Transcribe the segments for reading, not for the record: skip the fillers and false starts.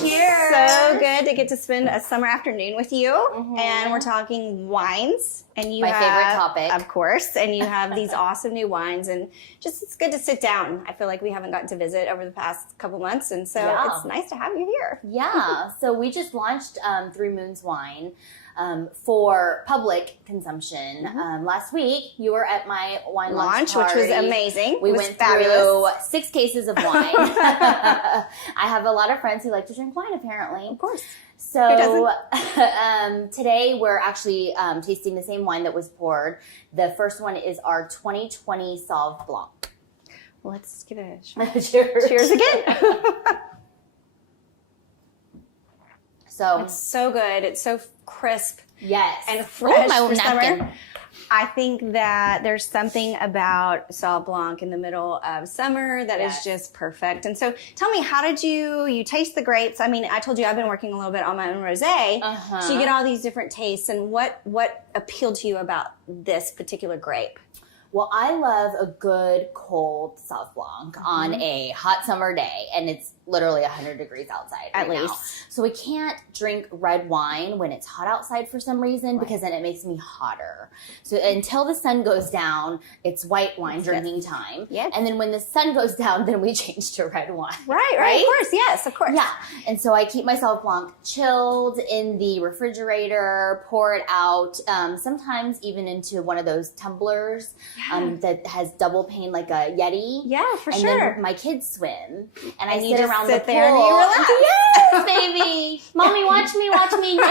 Cheers. So good to get to spend a summer afternoon with you. Mm-hmm. And we're talking wines. And you My have, favorite topic. Of course. And you have these awesome new wines. And just it's good to sit down. I feel like we haven't gotten to visit over the past couple months. And so it's nice to have you here. Yeah. So we just launched Three Moons Wine for public consumption. Last week, you were at my wine launch party, which was amazing. We it was went fabulous. through 6 cases of wine. I have a lot of friends who like to drink wine, apparently. Of course. So today we're actually tasting the same wine that was poured. The first one is our 2020 Sauv Blanc. Well, let's give it a shot. Cheers. Cheers again. So it's so good. It's so crisp. Yes. And fresh my for napkin. summer. I think that there's something about Sauv Blanc in the middle of summer that is just perfect. And so tell me, how did you taste the grapes? I mean, I told you I've been working a little bit on my own rosé. So you get all these different tastes. And what appealed to you about this particular grape? Well, I love a good cold Sauv Blanc on a hot summer day, and it's literally 100 degrees outside At least. now. So we can't drink red wine when it's hot outside for some reason because then it makes me hotter. So until the sun goes down, it's white wine drinking time. Yes. And then when the sun goes down, then we change to red wine. Right? Of course, yes, of course. Yeah. And so I keep my Sauv Blanc chilled in the refrigerator, pour it out, sometimes even into one of those tumblers that has double pane like a Yeti. Yeah, for and sure. then my kids swim. And I And you sit just around sit the there pool. and you relax. Yes, baby. Mommy, watch me. Yes, honey,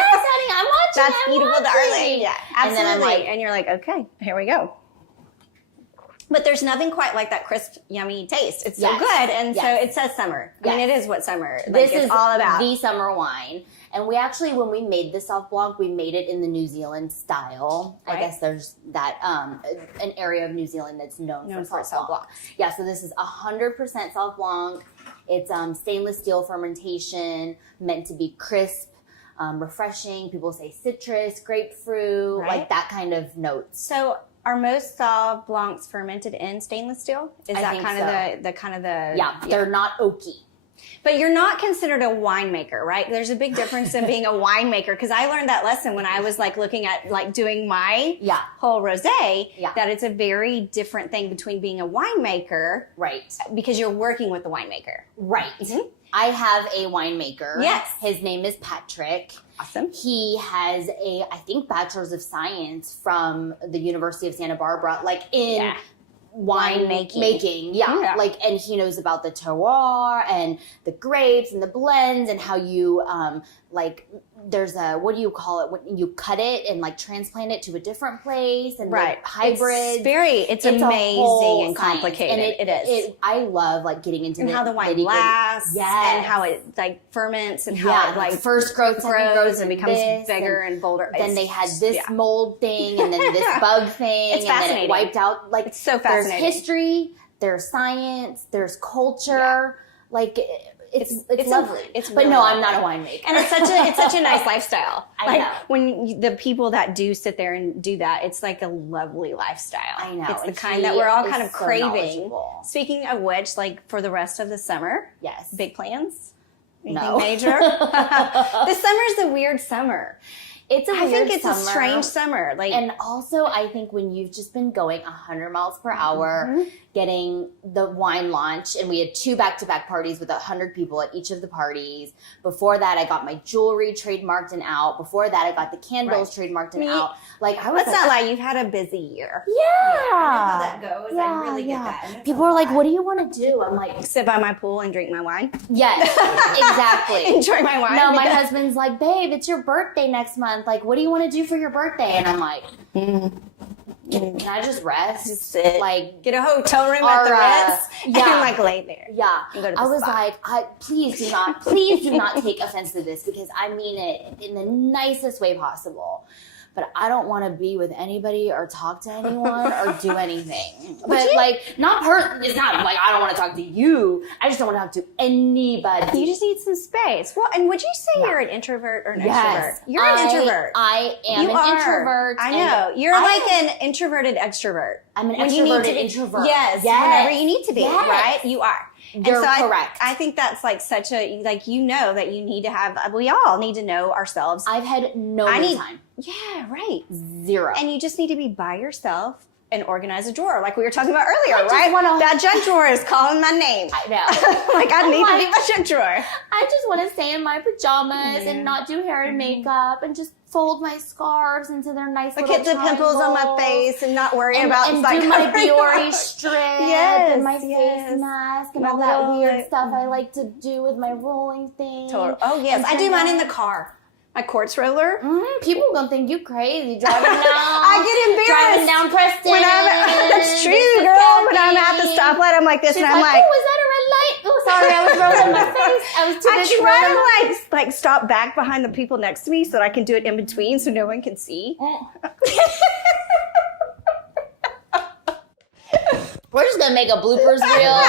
I'm watching. That's I'm beautiful, watching. darling. Yeah, absolutely. And then I'm like, and you're like, okay, here we go. But there's nothing quite like that crisp, yummy taste. It's so good. And so it says summer. I mean, it is what summer this is all about. The summer wine. And we actually, when we made the Sauv Blanc, we made it in the New Zealand style. Right. I guess there's that, an area of New Zealand that's known for Sauv Blanc. Yeah, so this is 100% Sauv Blanc. It's stainless steel fermentation, meant to be crisp, refreshing. People say citrus, grapefruit, like that kind of notes. So are most Sauv Blancs fermented in stainless steel? Is that kind of the Yeah, they're not oaky. But you're not considered a winemaker, right? There's a big difference in being a winemaker, because I learned that lesson when I was like looking at like doing my whole rosé, that it's a very different thing between being a winemaker, right? Because you're working with the winemaker, right? I have a winemaker. Yes, his name is Patrick. Awesome. He has I think, Bachelor's of Science from the University of Santa Barbara, like in wine making. Yeah. Like, and he knows about the terroir and the grapes and the blends and how you, like, there's what do you call it when you cut it and like transplant it to a different place and hybrids. It's amazing and complicated. And it is. I love like getting into and how the wine lasts, and how it like ferments, and how it like first grows and becomes bigger and bolder. Then they had this mold thing, and then this bug thing, it's fascinating. Then it wiped out. Like, it's so fascinating. There's history, there's science, there's culture. Like, it's lovely. But no, I'm not a winemaker. And it's such a nice lifestyle. I know. When the people that do sit there and do that, it's like a lovely lifestyle. I know. It's the kind that we're all kind of so craving. Speaking of which, like for the rest of the summer, big plans? Anything major? The summer's a weird summer. It's a weird I think it's summer. a strange summer. Like, and also, I think when you've just been going 100 miles per hour, getting the wine launch, and we had 2 back-to-back parties with 100 people at each of the parties. Before that, I got my jewelry trademarked and out. Before that, I got the candles trademarked and out. Like, I was let's not lie, you've had a busy year. Yeah. I know how that goes. I really get that. People are like, what do you want to do? I'm like, sit by my pool and drink my wine. Yes, exactly. Enjoy my wine. No, my husband's like, babe, it's your birthday next month. Like, what do you want to do for your birthday? And I'm like, can I just rest? Just sit. Like, get a hotel room at the Ritz and like lay there. Yeah. And go to the I was spa. like, please do not take offense to this, because I mean it in the nicest way possible. But I don't want to be with anybody or talk to anyone or do anything. But like, not her. It's not like I don't want to talk to you. I just don't want to talk to anybody. You just need some space. Well, and would you say you're an introvert or an extrovert? You're an introvert. I am an introvert. I know. You're like an introverted extrovert. I'm an extroverted introvert. Yes. Whenever you need to be, right? You are. You're correct. I think that's like such a, like, you know, that you need to have, we all need to know ourselves. I've had no time. Yeah, right. Zero. And you just need to be by yourself and organize a drawer, like we were talking about earlier, right? That junk drawer is calling my name. I know. Like, I need to leave my junk drawer. I just want to stay in my pajamas and not do hair and makeup and just fold my scarves into their nice little Look at the pimples on my face and not worry about and do my Biore strip and my face mask and all that weird stuff I like to do with my rolling thing. Oh, yes. I do mine in the car. My quartz roller. People gonna think you crazy driving down. I get embarrassed. Driving down Preston. That's true, girl. When I'm at the stoplight, I'm like this, and I'm like, oh, is that a red light? Oh, sorry, I was rolling my face. I was too busy rolling my face. I try to like stop back behind the people next to me so that I can do it in between so no one can see. We're just gonna make a bloopers reel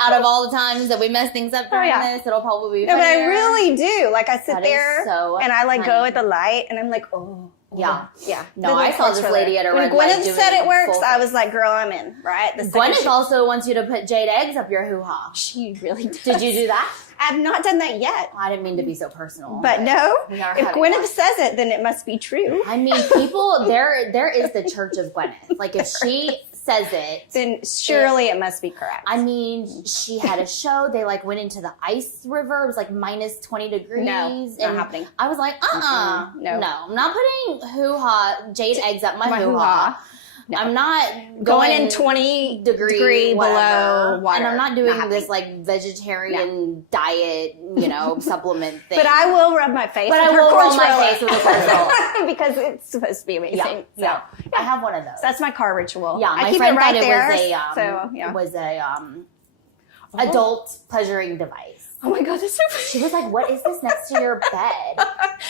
out of all the times that we mess things up during this. It'll probably be funnier. No, but I really do. Like, I sit there and I like funny. go at the light and I'm like, oh. Yeah. Yeah. No, I saw this lady at a red light. When Gwyneth said it works, I was like, girl, I'm in, right? Gwyneth also wants you to put jade eggs up your hoo-ha. She really does. Did you do that? I've not done that yet. I didn't mean to be so personal. But no, if Gwyneth says it, then it must be true. I mean, people, there is the Church of Gwyneth. Like, if she says it, then surely it must be correct. I mean, she had a show. They like went into the ice river. It was like minus 20 degrees. No, not happening. I was like, no, I'm not putting hoo-ha jade eggs up my hoo-ha. No. I'm not going in 20 degree below water. And I'm not doing this like vegetarian diet, supplement thing. But I will rub my face with I will roll my face with a quartz roller. Because it's supposed to be amazing. Yeah. I have one of those. That's my car ritual. Yeah, my I keep friend it right thought there. it was adult pleasuring device. Oh my God, that's so funny. She was like, what is this next to your bed?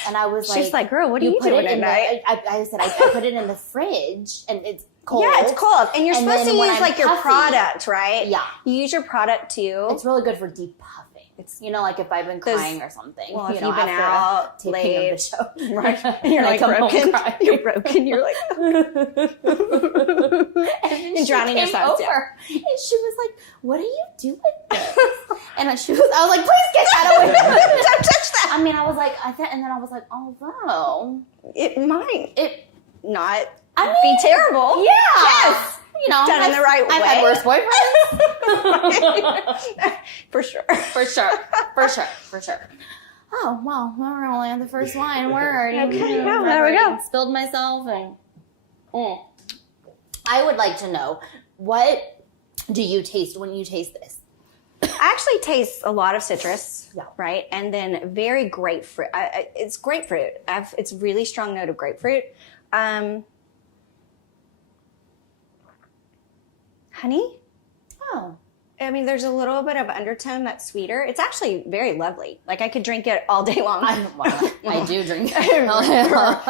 And I was like, she's like, girl, what are you doing at night? I said, I put it in the fridge and it's cold. Yeah, it's cold. And you're supposed to use like your product, right? Yeah. You use your product too. It's really good for depuffing. It's, like if I've been crying or something. Well, if you've been out taping of the show. Right. And you're like broken. You're broken. You're like. And drowning yourself. Over. And she was like, what are you doing this? And I was like, please get that away. Don't touch that. I mean, I was like, and then I was like, although. It might. Not be terrible. Yeah. Yes. Done in the right way. I've had worse boyfriends. For sure. Oh, well, we're only on the first line word. Okay, there we go. Spilled myself and... I would like to know, what do you taste when you taste this? I actually taste a lot of citrus, right? And then very grapefruit. It's grapefruit. It's really strong note of grapefruit. Honey? Oh. I mean, there's a little bit of undertone that's sweeter. It's actually very lovely. Like, I could drink it all day long. I do drink it all day long.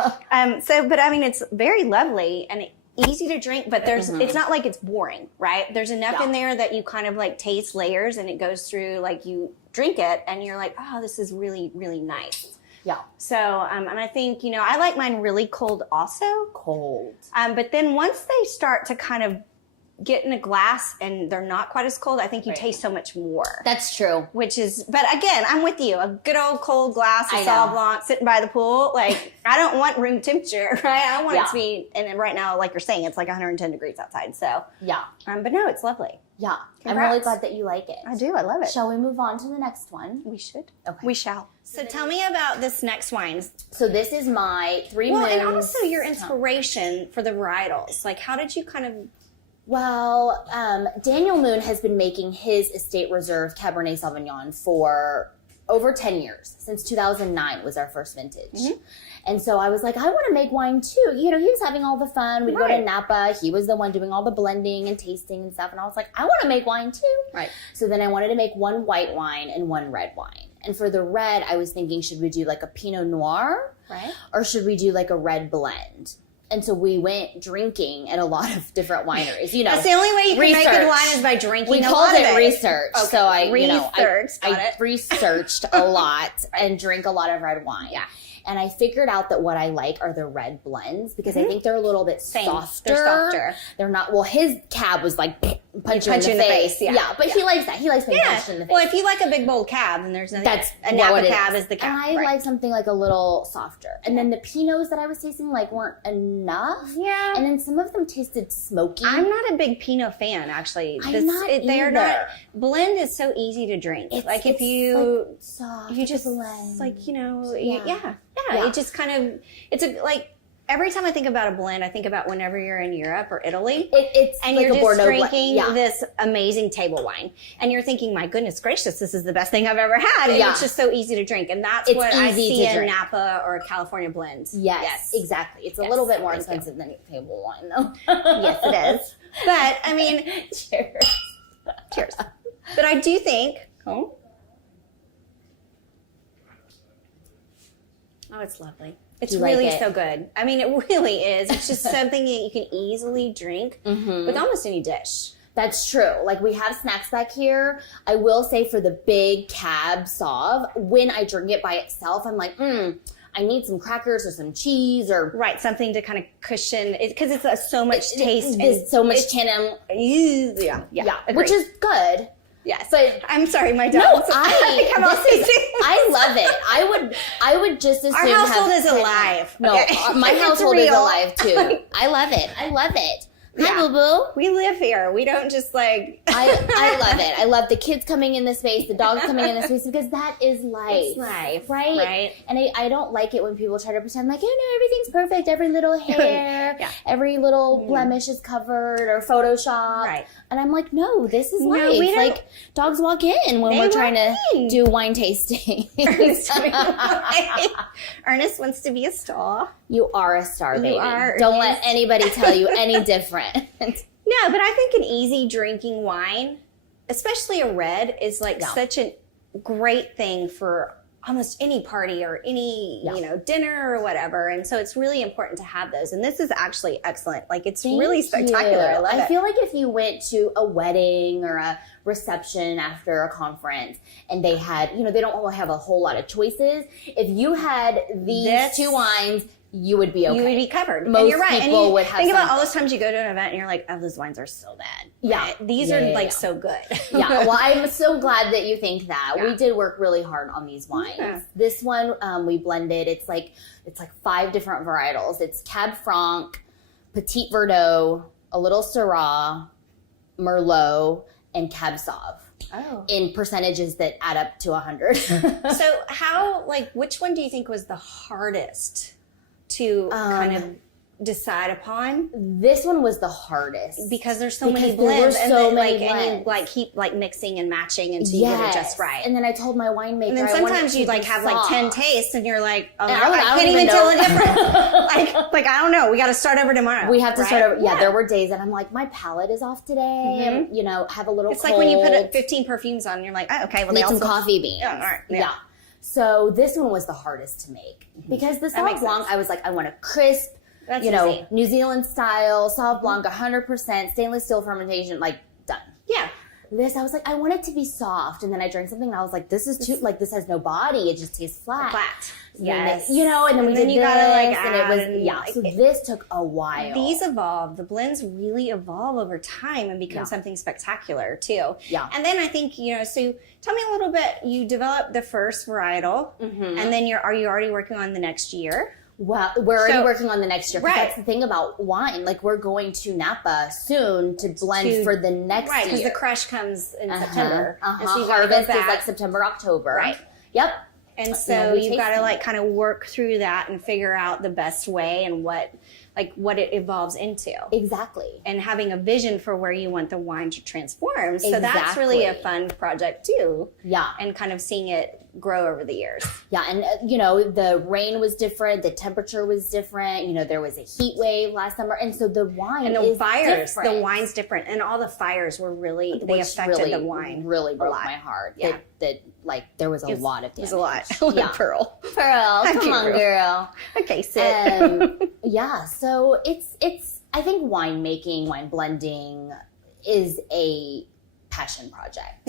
But I mean, it's very lovely and easy to drink, but it's not like it's boring, right? There's enough in there that you kind of like taste layers and it goes through, like you drink it and you're like, oh, this is really, really nice. Yeah. So, and I think, I like mine really cold also. Cold. But then once they start to kind of get in a glass and they're not quite as cold, I think you taste so much more. That's true. But again, I'm with you. A good old cold glass of Sauv Blanc sitting by the pool. Like, I don't want room temperature, right? I want it to be, and right now, like you're saying, it's like 110 degrees outside. So, yeah. But no, it's lovely. Yeah. Congrats. I'm really glad that you like it. I do. I love it. Shall we move on to the next one? We should. Okay. We shall. So tell me about this next wine. So this is my 3 Moons. Well, and also your inspiration for the varietals. Like, how did you kind of... Well, Daniel Moon has been making his Estate Reserve Cabernet Sauvignon for over 10 years. Since 2009 was our first vintage. Mm-hmm. And so I was like, I want to make wine too. He was having all the fun. We'd go to Napa. He was the one doing all the blending and tasting and stuff. And I was like, I want to make wine too. Right. So then I wanted to make one white wine and one red wine. And for the red, I was thinking, should we do like a Pinot Noir? Right. Or should we do like a red blend? And so we went drinking at a lot of different wineries. That's the only way you can make good wine is by drinking. We called it research. Okay. So I researched researched a lot and drink a lot of red wine. Yeah. And I figured out that what I like are the red blends because I think they're a little bit softer. They're softer. They're not, well, his cab was like punch you in the face. Yeah, but he likes that. He likes being punched in the face. Well, if you like a big bold cab, then there's nothing. A Napa cab is the cab. And I like something like a little softer. And then the Pinots that I was tasting like weren't enough. Yeah. And then some of them tasted smoky. I'm not a big Pinot fan, actually. I'm not either. Blend is so easy to drink. Like if you, like soft, you just blend. like, you know, yeah. It just kind of, it's like, every time I think about a blend, I think about whenever you're in Europe or Italy, it's and like you're a just Bordeaux drinking blend. this amazing table wine, and you're thinking, "My goodness gracious, this is the best thing I've ever had!" And it's just so easy to drink, and that's what I see in Napa or California blends. Yes, exactly. It's a little bit more expensive than table wine, though. Yes, it is. But I mean, cheers. But I do think. Oh, it's lovely. It's really so good. I mean, it really is. It's just something that you can easily drink with almost any dish. That's true. Like, we have snacks back here. I will say for the big Cab Sauv, when I drink it by itself, I'm like, I need some crackers or some cheese or... Right, something to kind of cushion it, because it's so much taste. There's so much tannin. Yeah. Which is good. Yes, but I'm sorry, my dog. No, I love it. I would just as soon. Our household is alive. No, my household is alive too. I love it. I love it. Hi, boo boo. We live here. We don't just like. I love it. I love the kids coming in this space, the dogs coming in this space, because that is life. It's life, right? And I don't like it when people try to pretend like, everything's perfect. Every little hair, every little blemish is covered or Photoshop. Right. And I'm like, no, this is life. Like, dogs walk in when we're trying to do wine tasting. Ernest wants to be a star. You are a star, baby. You are. Don't let anybody tell you any different. No, but I think an easy drinking wine, especially a red, is like such a great thing for almost any party or any, dinner or whatever. And so it's really important to have those. And this is actually excellent. Like, it's really spectacular. I love it. I feel like if you went to a wedding or a reception after a conference and they had, they don't have a whole lot of choices. If you had these two wines, you would be okay. You would be covered. Most and you're right. people and would have think about all those times you go to an event and you're like, oh, those wines are so bad. Yeah. These are so good. Yeah. Well, I'm so glad that you think that. Yeah. We did work really hard on these wines. Yeah. This one we blended. It's like 5 different varietals. It's Cab Franc, Petit Verdot, a little Syrah, Merlot, and Cab Sauv. Oh. In percentages that add up to 100. So which one do you think was the hardest to kind of decide upon? This one was the hardest because there's so many blends, and you keep mixing and matching until you get it just right. And then I told my winemaker, and then sometimes you have 10 tastes, and you're like, oh, I can't even tell the difference. like I don't know. We got to start over tomorrow. We have to start over. Yeah, there were days that I'm like, my palate is off today. And, have a little. It's cold. Like when you put 15 perfumes on, and you're like, oh, okay, well, need some coffee beans. Yeah, all right. Yeah. So this one was the hardest to make because the Sauv Blanc, I was like, I want a crisp, easy. New Zealand style Sauv Blanc, 100% stainless steel fermentation, done. Yeah. This, I was like, I want it to be soft. And then I drank something and I was like, this is too, this has no body. It just tastes flat. Yes. And then we did you this, gotta and it was, so this took a while. These evolve. The blends really evolve over time and become something spectacular too. Yeah. And then I think, so tell me a little bit, you developed the first varietal and then are you already working on the next year? Well, we're already working on the next year. Right. That's the thing about wine. We're going to Napa soon to blend for the next year. Right, because the crush comes in September. And so harvest is September, October. Right. Yep. And so you've got to kind of work through that and figure out the best way and what it evolves into. Exactly. And having a vision for where you want the wine to transform. So that's really a fun project too. Yeah. And kind of seeing it grow over the years. Yeah. And, the rain was different. The temperature was different. There was a heat wave last summer. And so the wine and the is fires, different. The wine's different. And all the fires were they affected the wine. Really broke my heart. Yeah. That there was a lot of damage. It was a lot. Yeah. Pearl, come on, girl. Okay, sit. Yeah. So it's. I think winemaking, wine blending, is a passion project.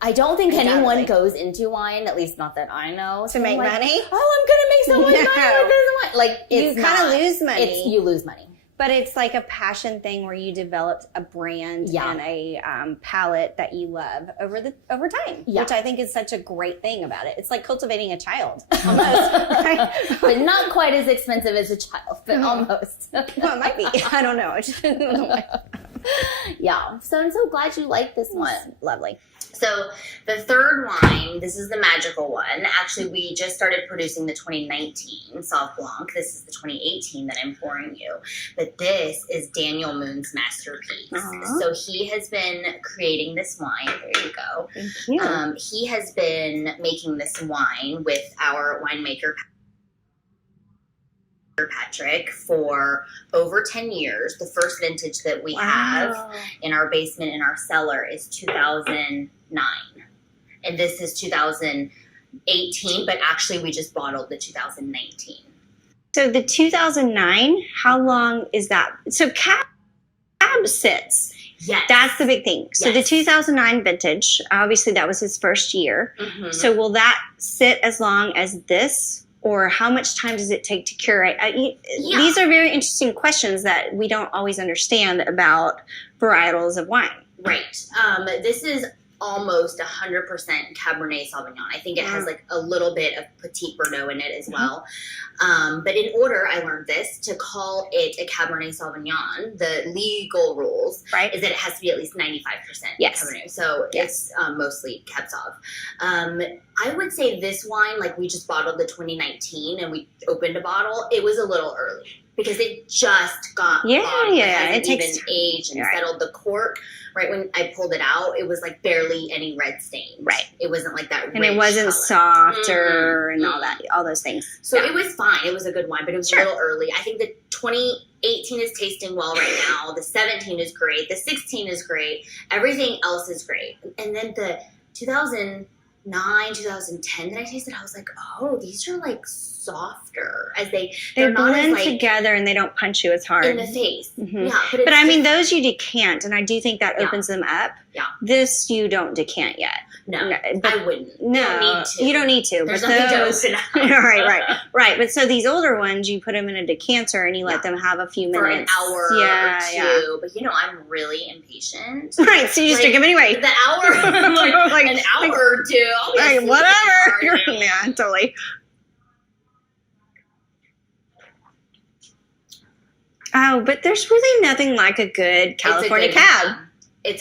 I don't think anyone goes into wine, at least not that I know, to make money. Oh, I'm going to make so much money with this wine. Like, you kind of lose money. You lose money. But it's like a passion thing where you developed a brand and a palate that you love over time, which I think is such a great thing about it. It's like cultivating a child, almost, right? But not quite as expensive as a child, but almost. Well, it might be. I don't know. Yeah. So I'm so glad you like this one. Lovely. So the third wine, this is the magical one. Actually, we just started producing the 2019 Sauv Blanc. This is the 2018 that I'm pouring you. But this is Daniel Moon's masterpiece. Aww. So he has been creating this wine. There you go. Thank you. He has been making this wine with our winemaker, Patrick, for over 10 years. The first vintage that we have in our basement in our cellar is 2009. And this is 2018, but actually we just bottled the 2019. So the 2009, how long is that? So cab sits. Yes. That's the big thing. So the 2009 vintage, obviously that was his first year. Mm-hmm. So will that sit as long as this? Or how much time does it take to curate? These are very interesting questions that we don't always understand about varietals of wine. Right. This is almost 100% Cabernet Sauvignon. I think it has like a little bit of Petit Verdot in it as well. But in order, I learned this, to call it a Cabernet Sauvignon, the legal rules is that it has to be at least 95% Cabernet. So it's mostly Cab Sauv. I would say this wine, like we just bottled the 2019 and we opened a bottle, it was a little early because it just got bottled. It takes even aged and settled. The cork, right when I pulled it out, it was like barely any red stains. Right. It wasn't like that rich and it wasn't color. Softer and all those things. So it was fine. It was a good wine, but it was a little early. I think the 2018 is tasting well right now. The 17 is great. The 16 is great. Everything else is great. And then the 2009, 2010 that I tasted, I was like, oh, these are like softer, as they're not blend as like together and they don't punch you as hard in the face. Mm-hmm. Yeah, but I mean, those you decant, and I do think that opens them up. Yeah, this you don't decant yet. No, I wouldn't. No, you don't need to. There's but nothing to open up. right. But so these older ones, you put them in a decanter and you let them have a few minutes for an hour or two. Yeah. But I'm really impatient. Right, so you just drink them anyway. The hour, an hour or two. Right, whatever. Yeah, totally. Oh, but there's really nothing like a good California cab. It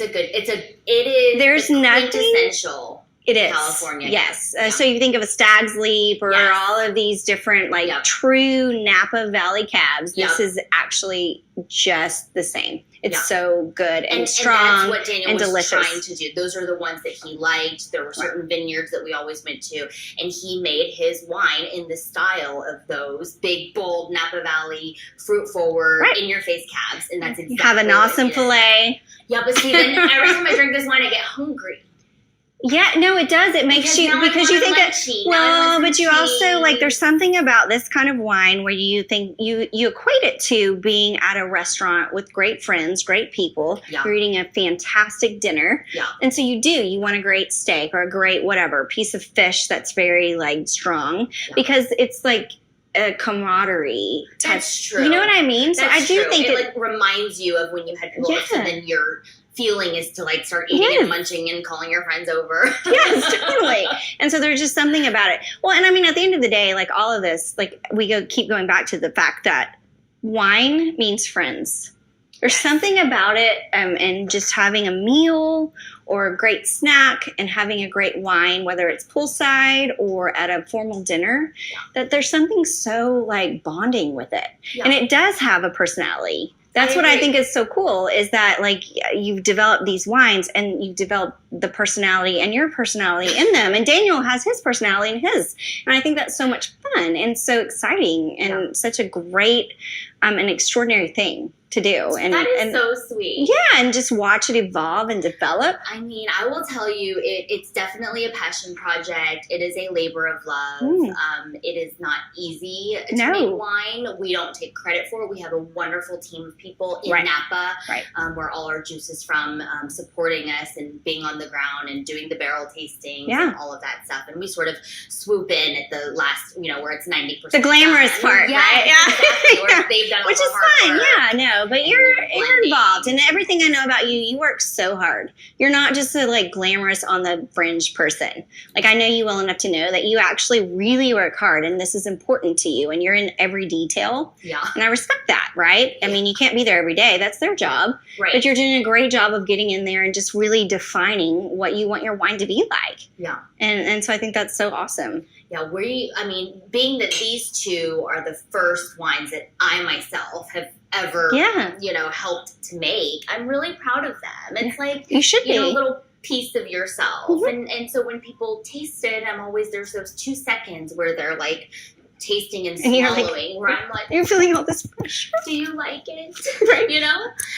is. There's nothing quintessential. It is California. Yes. So you think of a Stag's Leap or all of these different true Napa Valley cabs. This is actually just the same. It's so good and strong and that's what Daniel was delicious. Trying to do. Those are the ones that he liked. There were certain vineyards that we always went to, and he made his wine in the style of those big, bold Napa Valley, fruit forward, in your face cabs, and that's exactly. Have an awesome fillet. Yeah, but see, then every time I drink this wine, I get hungry. Yeah, no, it does. It makes you because you think that. Well, but you also like. There's something about this kind of wine where you think you equate it to being at a restaurant with great friends, great people. Yeah. You're eating a fantastic dinner, and so you want a great steak or a great whatever piece of fish that's very like strong because it's like a camaraderie type. That's true. You know what I mean? So I do think it like reminds you of when you had people, and then you're. Feeling is to like start eating and munching and calling your friends over. Yes, totally. And so there's just something about it. Well, and I mean, at the end of the day, like all of this, like keep going back to the fact that wine means friends. There's something about it, and just having a meal or a great snack and having a great wine, whether it's poolside or at a formal dinner, that there's something so like bonding with it. Yeah. And it does have a personality. That's what I think is so cool is that like you've developed these wines and you've developed the personality and your personality in them. And Daniel has his personality in his. And I think that's so much fun and so exciting and such a great an extraordinary thing to do. And that is so sweet. Yeah, and just watch it evolve and develop. I mean, I will tell you, it's definitely a passion project. It is a labor of love. It is not easy to make wine. We don't take credit for it. We have a wonderful team of people in Napa, where all our juice is from, supporting us and being on the ground and doing the barrel tastings and all of that stuff. And we sort of swoop in at the last, where it's 90%. The glamorous part, right? Yeah. Exactly. They've done which is fun. Yeah, no, but you're involved, and everything I know about you, you work so hard. You're not just a like glamorous on the fringe person. Like I know you well enough to know that you actually really work hard, and this is important to you, and you're in every detail. Yeah, and I respect that. Right? I mean, you can't be there every day. That's their job. Right. But you're doing a great job of getting in there and just really defining what you want your wine to be like. Yeah, and so I think that's so awesome. Yeah, being that these two are the first wines that I myself have ever, helped to make, I'm really proud of them. It's like, you should be. A little piece of yourself. And so when people taste it, there's those 2 seconds where they're like tasting and swallowing, where I'm like, you're feeling all this pressure. Do you like it? Right.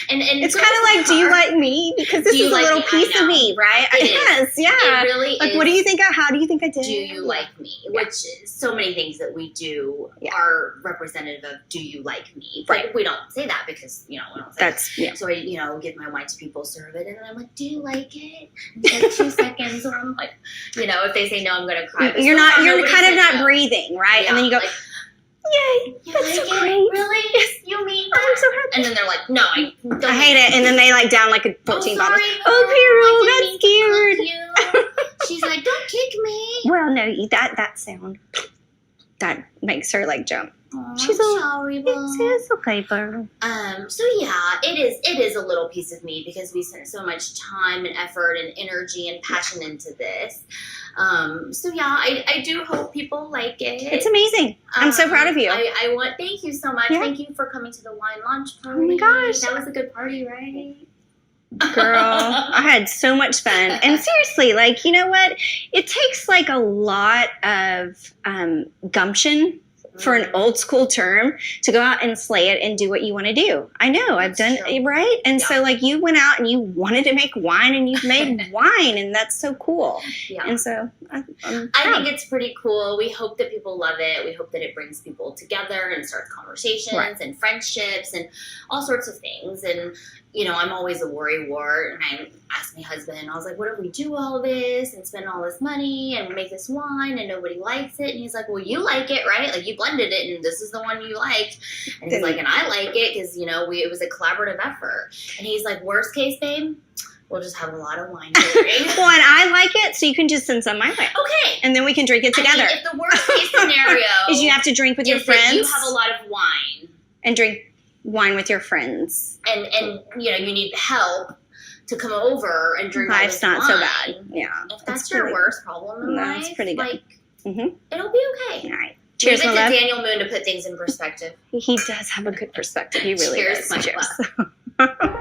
And it's kind of like, do you like me? Because this is a little piece of me, right? Yes, yeah. It really is. Like, what do you think? How do you think I did? Do you like me? Which so many things that we do are representative of do you like me? But we don't say that because, we don't say that. So I, give my wine to people, serve it, and then I'm like, do you like it? It's like 2 seconds, or I'm like, if they say no, I'm going to cry. But you're kind of not breathing, right? Yeah. And then you go, like, yay, you that's like so it? great. Really? Yes. You mean that? I'm so happy. And then they're like, no, I don't. I hate it. And then they like down like a 14 bottle. Oh, Carol, that's scared. She's like, don't kick me. Well, no, that sound, that makes her like jump. Oh, she's sorry, Mom. It's okay, Boo. So yeah, it is a little piece of me because we spent so much time and effort and energy and passion into this. So yeah, I do hope people like it. It's amazing. I'm so proud of you. Thank you so much. Yeah. Thank you for coming to the wine launch party. Oh my gosh. That was a good party, right? Girl, I had so much fun. And seriously, like, you know what? It takes like a lot of gumption, for an old school term, to go out and slay it and do what you want to do. I know, I've done it, right? And so like you went out and you wanted to make wine and you've made wine, and that's so cool. Yeah. And so I think it's pretty cool. We hope that people love it. We hope that it brings people together and starts conversations and friendships and all sorts of things. And I'm always a worrywart, and I asked my husband, I was like, what if we do all this and spend all this money and make this wine and nobody likes it? And he's like, well, you like it, right? Like, you blended it and this is the one you liked. And he's like, and I like it because, it was a collaborative effort. And he's like, worst case, babe, we'll just have a lot of wine pairing. Well, and I like it, so you can just send some my way. Okay. And then we can drink it together. I mean, if the worst case scenario is you have to drink with your friends. You have a lot of wine. And drink wine with your friends. And you need help to come over and drink Life's not wine. So bad. Yeah. If that's your worst problem in life, it's pretty good. It'll be okay. All right. Cheers, Leave it my to love. Daniel Moon to put things in perspective. He does have a good perspective. He really does. Cheers. My love.